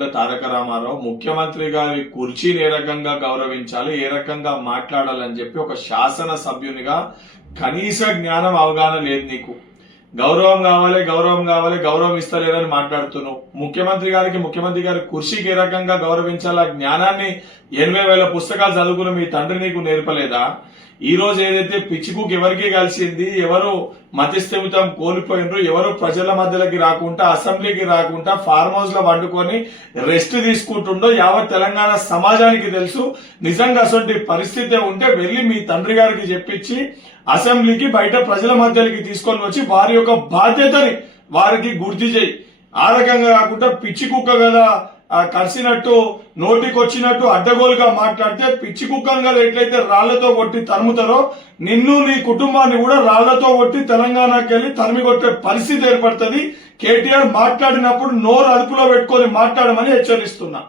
కల్వకుంట్ల తారక రామారావు ముఖ్యమంత్రి గారి కుర్చీని ఏ రకంగా గౌరవించాలి, ఏ రకంగా మాట్లాడాలని చెప్పి ఒక శాసన సభ్యునిగా కనీస జ్ఞానం అవగాహన లేదు నీకు. గౌరవం కావాలి, గౌరవం కావాలి, గౌరవం ఇస్తలేదని మాట్లాడుతున్నావు. ముఖ్యమంత్రి గారి కుర్చీకి ఏ రకంగా గౌరవించాలి ఆ జ్ఞానాన్ని 80,000 పుస్తకాలు చదువుకున్న మీ తండ్రి నీకు నేర్పలేదా? ఈ రోజు ఏదైతే పిచ్చికుకి ఎవరికి కలిసింది, ఎవరు మతిస్థిమితం కోల్పోయినరు, ఎవరు ప్రజల మధ్యలోకి రాకుండా, అసెంబ్లీకి రాకుండా ఫార్మ్ హౌస్ లో వండుకొని రెస్ట్ తీసుకుంటుండో యావత్ తెలంగాణ సమాజానికి తెలుసు. నిజంగా అసలు పరిస్థితి ఉంటే వెళ్లి మీ తండ్రి గారికి చెప్పించి అసెంబ్లీకి బయట ప్రజల మధ్యలోకి తీసుకొని వచ్చి వారి యొక్క బాధ్యతని వారికి గుర్తు చేయి. ఆ రకంగా కాకుండా పిచ్చి కుక్క కదా కరిసినట్టు నోటికొచ్చినట్టు అడ్డగోలుగా మాట్లాడితే పిచ్చి కుక్కగా ఎట్లయితే రాళ్లతో కొట్టి తరుముతారో నిన్ను నీ కుటుంబాన్ని కూడా రాళ్లతో కొట్టి తెలంగాణకి వెళ్లి తరిమి కొట్టే పరిస్థితి ఏర్పడుతుంది. కేటీఆర్ మాట్లాడినప్పుడు నోరు అదుపులో పెట్టుకొని మాట్లాడమని హెచ్చరిస్తున్నా.